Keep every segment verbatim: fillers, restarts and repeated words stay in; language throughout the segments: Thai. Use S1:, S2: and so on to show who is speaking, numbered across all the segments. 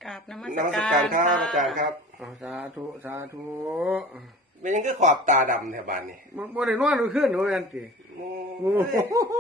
S1: กราบนมั
S2: นมัส
S1: ส
S2: กา
S1: การ ร
S2: ครับ
S1: ค่ะ
S2: อาจารย์ครับ
S3: อ่าสาธุสาธุ
S2: เป็นยังก็ขอบตาดำแถวบ้านนี่
S3: มันบ่ได้นอนขึ้นโอ้ยอันติ
S2: โอ้
S3: โอ้โห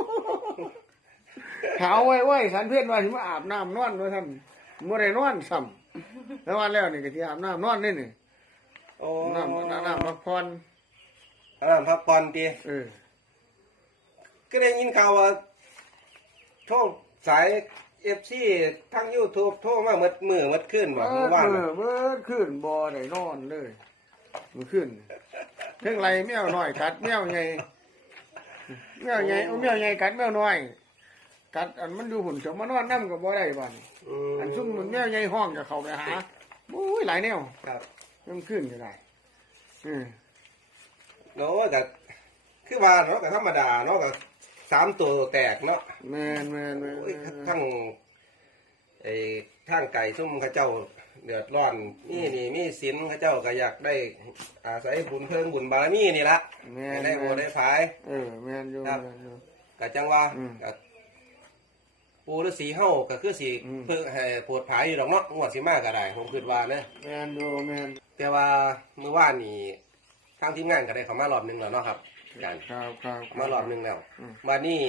S3: ขาวไว้ไว้สันเพื่อนว่าสิมาอาบน้ำนอนว่าท่านบ่ได้นอนซ้ำแล้ววันแล้วนี่ก็สิอาบน้ำนอนนี่นี่
S2: โอ้
S3: น้ำน้ำน้ำพักผ่อน
S2: น้ำพักผ่อนดี
S3: เออ
S2: ก็ได้ยินข่าวว่าโทรสายเอฟซีทั้งยูทูบโทรมาเมื่อมือเมื่อคืนว่าเมื่อวาน
S3: เอ
S2: น่ะ
S3: อเมื่อคืนบ่ได้นอนเลยเมื่อคืนเพิ่งไรแมวน้อยกัดแมวใหญ่แมวใหญ่เอาแมวใหญ่กัดแมวน้อยกัดอันมันอยู่หุ่นจะมานอนน้ำก็บ่ได้บ้าน
S2: อืม
S3: อันซุ่มมันแมวใหญ่ห้องจะเข้าไปหาโอ้ยหลายแนว
S2: ครับ
S3: มันขึ้นก็ได้อืม
S2: โน้ก็คือว่าเนาะก็ธรรมดาเนาะก็สามตัวแตกเนาะ
S3: แม่นแม่นแม่น
S2: โอ้ยทั้งไอ้ทางไก่ซุ่มเข้าเจ้าเดือดร้อนนี่นี่มีสินเข้าเจ้าก็อยากได้อาศัยบุญเพิ่มบุญบารมีนี่ละ
S3: แม่น
S2: ได้โอได้ผาย
S3: เออแม่นอยู่
S2: ครับ
S3: แม่นอยู่
S2: ก็จังว่า
S3: อืม
S2: ก็ปูฤาษีเฮาก็คือสิ
S3: อืม
S2: เพื่อให้ปวดผายอยู่ดอกเนาะงวดสิมาก็ได้ผมคิดว่านะ
S3: แม่นอยู่แม่น
S2: แต่ว่าเมื่อวานนี่ทางทีมงานก็ได้เข้ามารอบหนึงแล้วเนาะครับอาจารย์
S3: ครับครับ
S2: มารอบหนึงแล้ว
S3: อืม
S2: วันนี้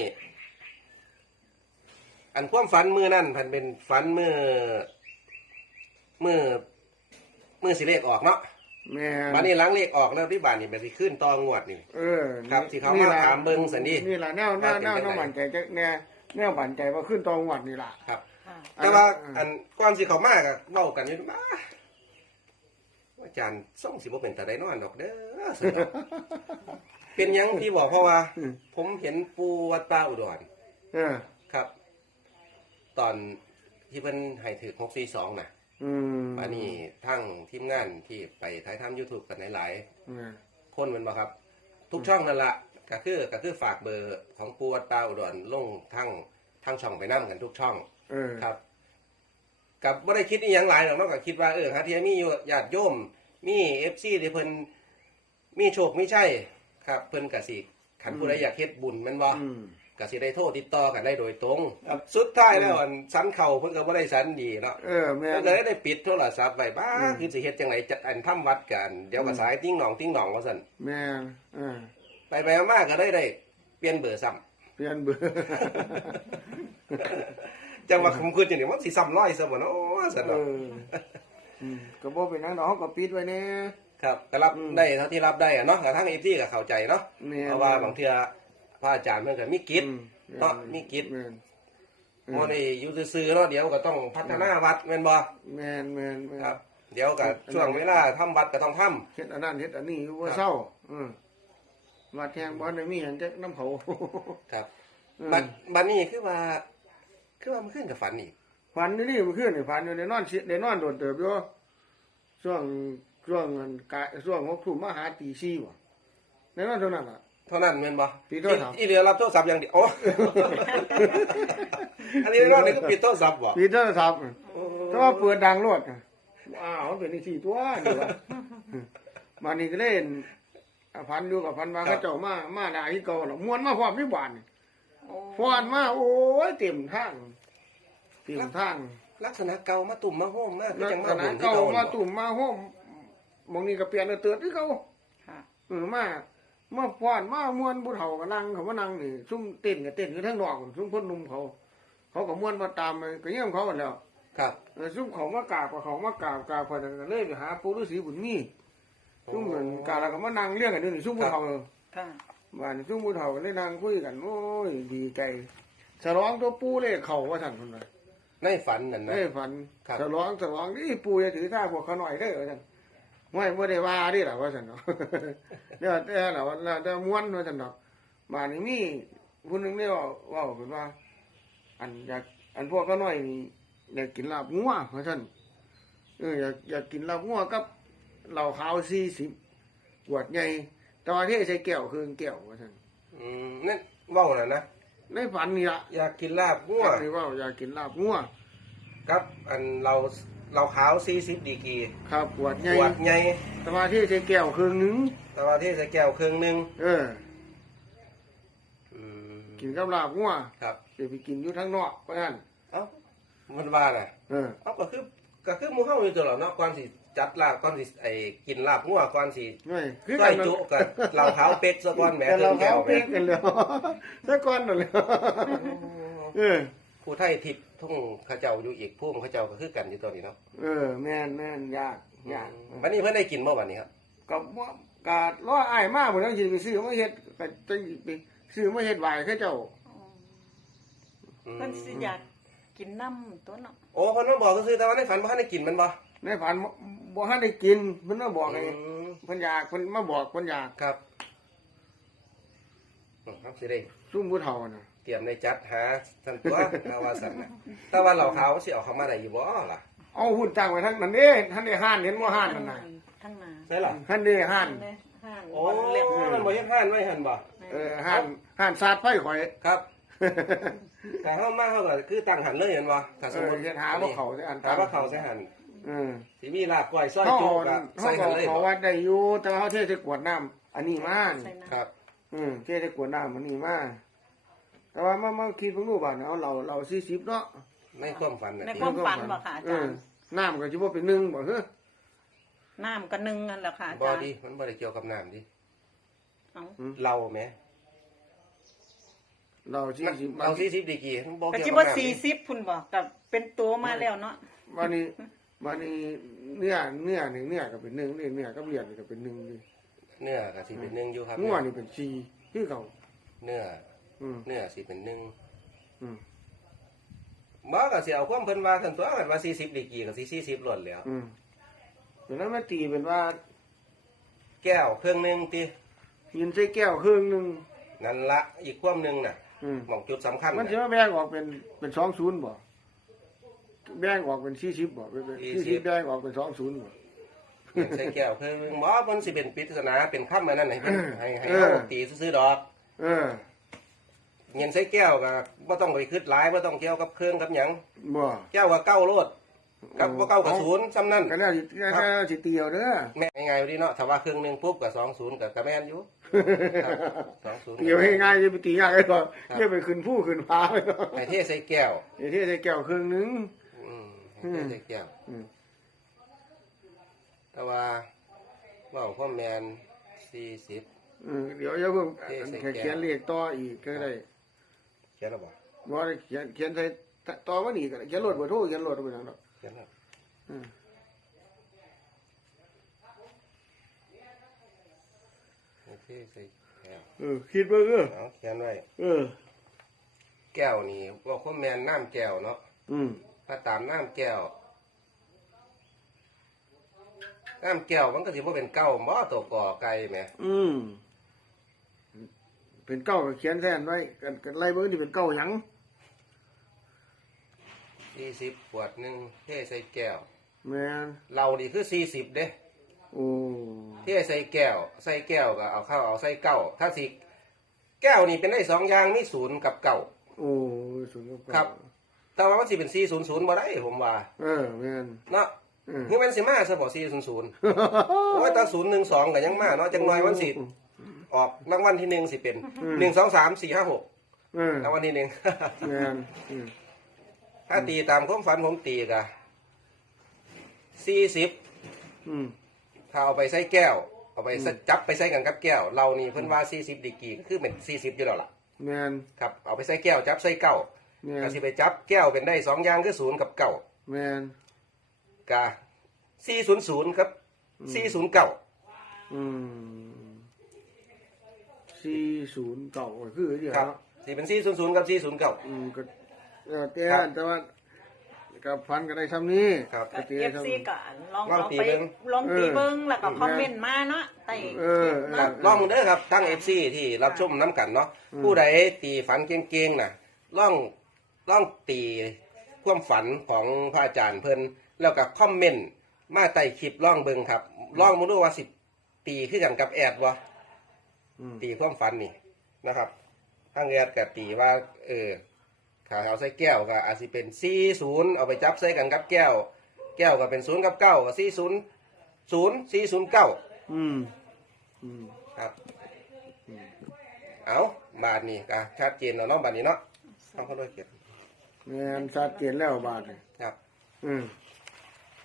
S2: อันความฝันมือนั่นพันเป็นฝันมือมือมือสิเลขออกเนาะ
S3: แม่น
S2: วันนี้หล้างเลขออกแล้วที่บ้านนี่แบบที่ขึ้นต่องวดนี่
S3: เออ
S2: ครับที่เขามาถามเบิ่งสันนี่
S3: นี่ล่ะแนวแนวแนว
S2: ว่าเป็นจังไง
S3: แนวมั่นใจจักแนวแนวมั่นใจว่าขึ้นตองวัดนี่ล่ะ
S2: ครับ
S1: ค่ะ
S2: แต่ว่า
S3: อืม
S2: อันก่อนสิเขามากอะเว้ากันอยู่บ้าอาจารย์ส่งสิบ่เป็นตาได้นอนดอกเด้อสนอก เป็นหยังที่บอกเพราะว่า
S3: อืม
S2: ผมเห็นปูวัดป่าอุดร
S3: เออ
S2: ครับ ตอนที่เพิ่นให้ถือหกสี่สองน่ะ
S3: อืม
S2: อันนี้ทั้งทีมงานที่ไปถ่ายทำ YouTube กันหลาย
S3: อืม
S2: ๆคนแมันบ่ครับ ทุกช่องนั่นละก็คือก็คือฝากเบอร์ของปูวัดป่าอุดรลงทั้งทั้งช่องไปนํกันทุกช่อง
S3: เออ
S2: ครับกับไม่ได้คิดอีหยังหลายหรอกเนอกจากคิดว่าเออฮะที่มีอยู่ญาติโยมมีเอฟซีที่เพิ่นมีโชคไม่ใช่ครับ เพิ่นกสิขันผู้ใดอยากเฮ็ดบุญแมันบ่
S3: อืม
S2: กสิได้โทษติดต่อกันได้โดยตรงครับสุดท้ายแล้วอันสันเข่าเพิ่นก็บ่ได้สันดีเนาะ
S3: เออแม่
S2: เพิ่
S3: น
S2: นก็เลยได้ปิดโทรศัพท์ไว้บ้า
S3: อืม
S2: คือสิเฮ็ดจังไดจัดอันทำวัดกันเดี๋ยวก็สายติ้งหนองติ้งหนองว่าซั่น
S3: แม่นเออ
S2: ไปไปมาๆก็ได้ได้เปลี่ยนเบอร์ซ้ำ
S3: เปลี่ยนเบอร์
S2: จังว่าคำคืนจังนี้มันสิซ้ำร้อยซะบ่เนาะซั่น
S3: เอ
S2: เนาะ
S3: ออืมก็บ่เป็นหยังดอกเขาก็ปิดไว้แน่
S2: ครับก็รับ
S3: อืม
S2: ได้เท่าที่รับได้อะเนาะกระทั่งเอฟซีก็เข้าใจเนาะ
S3: แม่น
S2: เพราะว่าบางเทื่อพระอาจารย์เพิ่นก็มีกิจ
S3: อืม
S2: เนาะมีกิจ
S3: แม่น
S2: บ่ได้อยู่ซื่อๆเนาะเดี๋ยวก็ต้องพัฒนาวัดแม่นบ่
S3: แม่นแม่นแม่น
S2: ครับ เดี๋ยวก็ช่วงเวลาทำวัดก็ต้องทำ
S3: เฮ็ดอันนั้นเฮ็ดอันนี้อยู่ว่า
S2: ครับ
S3: เศร้าอืมวัดแทงบ่ได้มีหยังจักน้ำเขา
S2: ครับ
S3: อืม
S2: บัดบัดนี้คือว่า คือว่ามันขึ้นกับฝันอีก
S3: ฝันอยู่นี่เมื่อคืนนี่ฝันอยู่ได้นอนสิได้นอนโดดเติบอยู่ช่วงช่วงอันกะช่วงหกทุ่มมาหาตีสี่บ่ได้นอนเท่านั้นล่ะ
S2: เท่านั้นแม่นบ่
S3: ปิดโทรศัพท์
S2: อีอีเหลือรับโทรศัพท์อย่างเดียวโอ้ อันนี้ก็นี่ก็ปิดโทรศัพท์บ่
S3: ปิดโทรศัพท์แต่ว่าเปิดดังโลดอ้าวมันเป็นจังซี่ตัวนี่ว่ามานี่ก็เล่นพันอยู่กับพันมาเขาเจ้ามามาได้อีกเก่าล่ะม่วนมาพร้อมที่บ้านนี่
S1: โอ้
S3: ฟ้อนมาโอ้ยเต็มทางเต็มทาง
S2: ลักษณะเก่ามาตุ่มมาโฮมนะคือ
S3: ลัก
S2: จัง
S3: ษ
S2: มา
S3: ณะ
S2: บุญที่
S3: เก่า
S2: เก่า
S3: มา
S2: บ่
S3: ตุ่มมาโฮมบางนี้ก็เปลี่ยนเอาเตือนที่เก่า
S1: ค่ะ
S3: เออมามาฟ้อนมาม่วนผู้เฒ่าก็นั่งเขามานั่งนี่ซุ่มเต้นก็เต้นอยู่ทางนอกซุ่มพ่นนุ่มเขา เขาก็ม่วนมาตามไปก็เยี่ยมเขากันแล้ว
S2: ครับ
S3: เออซุ่มเขามากราบก็เขามากราบกราบพอนั้นก็เลยไปหาปู่ฤาษีบุญมีซุ่มเหมือนกาแล้วก็มานั่งเรื่องกันอยู่นี่ซุ่มผู้เฒ่า
S1: ค่ะ
S3: บ้านซุ่มผู้เฒ่าก็เลยนั่งคุยกันโอ้ยดีใจฉลองตัวปู่เลยเขาว่าท่านคนนั้น
S2: ในฝันนั่นนะ
S3: เอ้ยฝัน
S2: ครับ
S3: ฉลองฉลองนี่ปู่จะถือท่าพวกเขาหน่อยได้อว่าท่านไม่ไม่ได้ว่าดิหรอว่าท่านเนาะ เดี๋ยวแต่ละวันละแต่ม้วนว่าท่านเนาะบ้านนี้มีผู้หนึงเนี่ยว่าว่าเป็นว่า อันอยากอันพวกเขาหน่อยนี่อยากกินลาบงัวว่าท่านเอออยากอยากกินลาบงัวกับเหล้าขาวสี่สิบขวดใหญ่แตอนที่ใส่แก้วคือแก้วว่าท่าน
S2: อืมนั่นเว้าน่ะนะ
S3: ในฝันนี่ละ
S2: อยากกินลาบงัว
S3: ที่ว่าอยากกินลาบงัว
S2: ครับ อันเราเราขาวสี่สิบดีกรี
S3: ครับขวดให
S2: ข
S3: ญ่
S2: วดใหญ่
S3: แต่ว่าที่ใส่แก้วคือหนึง
S2: แต่ว่าที่ใส่แก้วครึ่งหนึง
S3: เออ
S2: อืม
S3: กินกับลาบงัว
S2: ครับ
S3: เดี๋ยวไปกินอยู่ทางนอกเพราะงั้น
S2: เอ้ามันว่าน่ะ
S3: เออ
S2: เอ้าก็คือก็คือหมู่เฮาอยู่ตลอดเนาะก่อนสิจัดลาบก่อนสิไอ้กินลาบงัวก่อนสิ
S3: ไม่คือ
S2: ซอยจุกับเหล้าขาวเป็กซะก่อนแหม
S3: แต่
S2: เครื่
S3: เรา
S2: องแก้
S3: เขา
S2: วแหม
S3: เป๊กกันแล้วซะก่อนนั่นแหละเออ
S2: ผู้ไทยทิพย์ทุ่งเขาเจ้าอยู่อีกภูมิเขาเจ้าก็คือกันอยู่ตัวนี้เนาะ
S3: เออแม่นแม่นยากยาก
S2: วันนี้เพิ่นได้กินบ่วันนี้ครับ
S3: ก็บ่ก็รออ้ายมาพุ่นจังสิไปซื้อมาเฮ็ดก็จังสิไปซื้อมาเฮ็ดไหว้เขาเจ้า
S1: เพิ่นสิอยากกินน้ำตัวเนาะ
S2: โอ้เพิ่นมาบอกซื่อๆแต่ว่าในฝันบ่ทันได้กินมันบ่
S3: ในฝันบ่ทันได้กินเพิ่นมาบอกให้
S2: อืม
S3: เพิ่นอยากเพิ่นมาบอกเพิ่นอยาก
S2: ครับอืมครับสิได้
S3: ซุ่มผู้เฒ่าน่ะ
S2: เตรียมในจัดหาท่านตัวถ้าว่าสั่นน่ะแต่ว่าเหล้าขาวสิเอาเข้ามาได้อยู่บ่ล่ะ
S3: เอาหุ่นตั้งไว้ทั้งนั้นเด้ท่านได้ห้านเห็นบ่ห้านนั่นน่ะ
S1: ทั้งนา
S2: ใช่ล่ะ
S3: ท่านได้ห้าน
S1: เลยห้าง
S2: โอ้
S1: วันเล็บ
S2: มันบ่เฮ็ดห้านไว้หั่นบ่
S3: เออห้านห้านสาดไฟข่อย
S2: ครับ แต่เฮามาเฮาก็คือตั้งหันเลยเห็นบ่ถ้าส
S3: เอ
S2: ม
S3: อ
S2: มุติ
S3: เฮ็ดหาบ่เข้าใส่อัน
S2: หาบ่เข้าใส่หัน
S3: เออ
S2: สิมีลาบก้อยซอย
S3: เฮา
S2: จุ
S3: เอา
S2: ก็
S3: เฮา
S2: ใส่
S3: ก็
S2: หันเลย
S3: เขา
S2: บ่
S3: วัดได้อยู่แต่ว่าเฮาเทใส่กวดน้ำอันนี้มานี่
S1: ใส่น้ำ
S2: ครับ
S3: อืมเทใส่กวดน้ำอันนี้มาแต่ว่ามามาคิดเพิ่นรู้บาดเอาเราเราสี่สิบเนาะ
S2: ในความฝันน่ะ
S1: ใน
S2: ที่
S1: ความฝันบ่ค่ะอา
S3: เอ
S1: จา
S3: อ
S1: รย์
S3: น้ำก็สิบ่เป็นหนึ่งบ่เฮ้อ
S1: น้ำก็นึ่งนั่นแหละค่ะอา
S2: บ่
S1: จารย์
S2: ดีมันบ่ได้เกี่ยวกับน้ำดิ
S1: เอ้า
S2: เราแหม
S3: เราสี่สิบ
S2: เราสี่สิบดีกี่มันบ่
S1: ก็
S2: เกี่ยว
S1: สิ
S2: กับ
S1: บ่
S2: น้ำ
S1: สี่
S2: ดิ
S1: สิบพุ่นบ่ก็เป็นตัวมาแล้วเนาะ
S3: วันนี้วันนี้เนื้อเนื้อนี่เนื้อก็เป็นหนึ่งนี่เนื้อกับเลียดนี่ก็เป็นหนึ่งนี่
S2: เนื้อก็สิเป็นหนึ่งอยู่ครับ
S3: งัวนี่เป็นสี่คือเขา
S2: เนื้อ
S3: อืม
S2: เนื้อสิเป็นหนึ่ง
S3: อืม
S2: บ่ก็สิเอาความเพิ่นว่าซั่นตัวกันว่าสี่สิบดีกี่ก็สิสี่สิบล้วนแล้ว
S3: อืมเพราะนั้นมาตีเป็นว่า
S2: แก้วเครื่องหนึงติ
S3: ยินใส่แก้วครึ่งหนึง
S2: นั่นละอีกความหนึงน่ะ
S3: อืม
S2: หม่องจุดสำคัญ
S3: มัน
S2: น่ะ
S3: จะมาแบ่งออกเป็นเป็นสองศูนย์บ่แบ่งออกเป็นสี่สิบบ่เป็นสี่สิบแบ่งออกเป็นสองศูนย์บ่
S2: ใส่แก้วเครื่องหนึงบ่มันสิเป็นปริศนาเป็นคำอันนั้นให้เพิ่นให้ให้
S3: เออ
S2: เฮาตีซื่อๆดอก
S3: เออ
S2: เงินใส่แก้วก็บ่ต้องไปคิดหลายบ่ต้องเกี่ยวกับเครื่องกับหยัง
S3: บ่
S2: แก้วก็เก้าโลดกับบ่เก้ากับศูนย์ซ้ำนั่น
S3: ก็แล้วสิก็แล้วสิเตียวเด้อ
S2: แม่ง่ายๆดีเนาะถ้าว่าเครื่องหนึงปุ๊บก็สองศูนย์ก็ก็แม่นอยู่ครับสองศูนย์
S3: เตียวให้ง่ายจะไปตีง่ายก็ก่อนจะไปขึ้นผู้ขึ้นฟ้าเลยเนาะ
S2: ให้เทใส่แก้ว
S3: ไอ้ที่ใส่แก้วครึ่งหนึง
S2: อืมให้เทใส่แก้ว
S3: อืม
S2: แต่ว่าเว้าพ่อแม่นสี่สิบ
S3: อืมเดี๋ยวอย่าเพิ่ง
S2: เทใส่แก้ว
S3: เขียนเลขต่ออีกก็ได้
S2: เขียนแล้วบ่
S3: บ่ได้เขียนเขียนใส่ต่อมานี่ก็ได้เขียนโหลดเบอร์โทรเขียนโหลดไปนั่นเนาะ
S2: เขียนแล้ว
S3: อืม
S2: ให้เทใส่แก้ว
S3: เออคิดเบิ่งเออ
S2: เอาเขียนไว้
S3: เออ
S2: แก้วนี่ว่าพ่อแม่นน้ำแก้วเนาะ
S3: อืม
S2: ถ้าตามน้ำแก้วน้ำแก้วมันก็สิบ่เป็นเก้าบ่ตัวก่อไก่แหม
S3: อืมเป็นเก้าก็เขียนแทนไว้กันกันไล่เบิ่งที่เป็นเก้าหยัง
S2: สี่สิบขวดหนึงเทใส่แก้ว
S3: แม่น
S2: เรานี่คือสี่สิบเด้
S3: โอ้
S2: เทใส่แก้ว ใส่แก้วก็เอาเข้าเอาใส่เก้าถ้าสิแก้วนี่เป็นได้สองอย่างมีศูนย์กับเก้า
S3: โอ้ศูนย์กับเก้า
S2: ครับ แต่ว่ามันสิเป็นสี่ศูนย์ศูนย์บ่ได้ผมว่า
S3: เออแม่น
S2: เนาะ
S3: อืม
S2: คือมันสิมาซะบ่สี่ศูนย์ศูนย์โอ้ยแต่ศูนย์หนึ่งสองก็ยังมาเนาะจังน้อยมันสิออกรางวัลที่หนึ่งสิเป็นหนึ่งสองสามสี่ห้าหก
S3: เออ
S2: รางวัลที่หนึ่ง
S3: แม่นอืม
S2: ถ้าตีตามความฝันผมตีกะสี่สิบ
S3: อืม
S2: ถ้าเอาไปใส่แก้ว เอาไปใส่จับไปใส่กันกับแก้ว เรานี่เพิ่นว่าสี่สิบดีกรีก็คือเป็นสี่สิบอยู่แล้วล่ะ
S3: แม่น
S2: ครับ เอาไปใส่แก้วจับใส่เก้า
S3: แม่
S2: ก็
S3: น
S2: สิไปจับแก้วเป็นได้สองอย่างคือศูนย์กับเก้า
S3: แม่น
S2: กะสี่ศูนย์ศูนย์ครับสี่ศูนย์เก้า
S3: อืมสี่ศูนย์เก้าก็คือเดียว
S2: ครับ
S3: เนาะ
S2: สิเป็นสี่ศูนย์ศูนย์กับสี่ศูนย์เก้า
S3: อืมก็เออแต่
S2: ครับ
S3: แต่ว่ากับฟันก็ได้ซ้ำนี้
S2: ครับ
S3: ก็ตี
S1: เอ
S3: ได้
S1: ฟ
S3: ซ้ำ
S1: ซี
S3: นี้
S1: ก็ลอง
S2: ลอง
S1: เอา
S2: ตี
S1: ไป
S2: เบิ่ง
S1: ลองตี
S3: เออ
S1: เบิ่งแล้วก็คอมเมนต์มาเนาะใต้
S3: เออ
S1: เนาะ
S2: ลองเด้อครับทั้งเอฟซีที่รับชมน้ำกันเนาะ
S3: อืม
S2: ผู้ใดตีฝันเก่งๆน่ะลองลองตีความฝันของพระอาจารย์เพิ่นแล้วก็คอมเมนต์มาใต้คลิปลองเบิ่งครับลองมาดูว่าสิตีคือกันกับแอดบ่
S3: อืม
S2: ตีความฝันนี่นะครับทางแอดก็ตีว่า เออขาเอาใส่แก้วก็อาจสิเป็นสี่ศูนย์เอาไปจับใส่กันกับแก้ว แก้วก็เป็นศูนย์กับเก้าก็สี่ศูนย์ศูนย์สี่ศูนย์เก้า
S3: อืมอืม
S2: ครับ เอาบาทนี่ก็ชัดเจนแล้วเนาะบาทนี้เนาะต้องเขาด้วยเก็บ
S3: แม่นชัดเจนแล้วบาดนี่
S2: ครับ
S3: อืม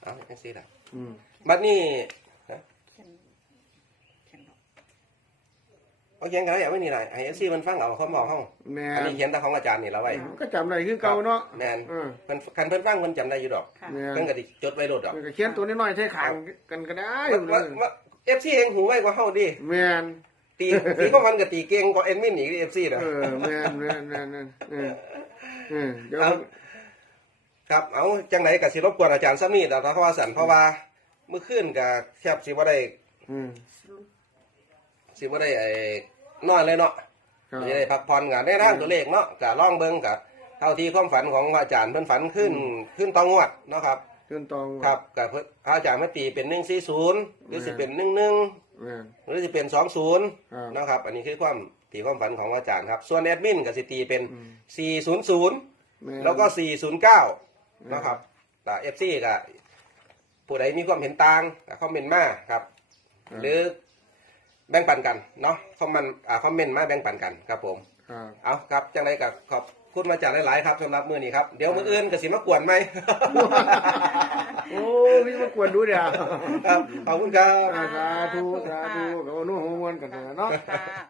S2: เอาจังซี่ล่ะ
S3: อืม
S2: บัดนี้ฮะ
S1: เขียนเขียนบอก
S2: เอาเขียนกันแล้วอย่าไว้นี่ล่ะให้ เอฟ ซี มันฟังเอาเขาบอกเฮา
S3: แม่
S2: อัน
S3: น
S2: นี้เขียนแต่ของอาจารย์นี่ละไว้
S3: ก็จำได้คือเก่าเนาะ
S2: แม่น
S3: เออ
S2: เพิ่นคันเพิ่นฟังเพิ่นจำได้อยู่ดอก
S1: ค่ะ
S3: แม่
S2: เพิ่น
S3: น
S2: ก็สิจดไว้โลดดอก
S3: เพิ่นก็เขียนตัวน้อยๆใช้ขางกันก็ได้
S2: ว่าว่า เอฟ ซี เองหูไว้กว่าเฮาดิ
S3: แม่น
S2: ตีตีก็มันก็ตีเก่งกว่าแอดมินอีก เอฟ ซี น่ะ
S3: เออแม่นแม่นแม่นแม่นเออเออเดี๋ยว
S2: เอาครับเอาจังไหนก็สิรบกวนอาจารย์ซ้ำนี่แต่เพราะว่าสั่นเพราะว่าเมื่อคืนก็แทบสิบ่ได้
S3: อืม
S2: สิบ่ได้ไอ้นอนเลยเนาะ
S3: ครับ
S2: สิได้พักผ่อนกันได้ร่างตัวเลขเนาะก็ลองเบิ่งก็เท่าที่ความฝันของพระอาจารย์เพิ่นฝันขึ้นขึ้นตองวดเนาะครับ
S3: ขึ้นตอง
S2: ครับก็เพิ่นพระอาจารย์มาตีเป็นหนึ่งสี่ศูนย์หรือสิเป็นหนึ่งหนึ่ง
S3: แม่น
S2: หรือสิเป็นสองศูนย์
S3: ครับ
S2: นะครับ อันนี้คือความตีความฝันของพระอาจารย์ครับ ส่วนแอดมินก็สิตีเป็น
S3: อืม
S2: สี่ศูนย์ศูนย์
S3: ม่น
S2: แล้วก็สี่ศูนย์เก้า
S3: อืม
S2: นะครับแต่เอฟซีก็ผู้ใดมีความเห็นต่างก็คอมเมนต์มาครับ หรือแบ่งปันกันเนาะคอมมันอ่าคอมเมนต์มาแบ่งปันกันครับผม
S3: ครับ
S2: เอาครับจังไรกับขอบคุณมาจากหลาย ๆ ครับสำหรับมือนี้ครับ เดี๋ยวมืออื่นก็สิมากวนไหม
S3: โอ้พี่มากวนดูเดี๋ยว
S2: ครับขอบคุณครับ
S3: สาธุสาธุก็เอาโน้หัวมวนกันเถอะเนาะ
S1: ค่ะ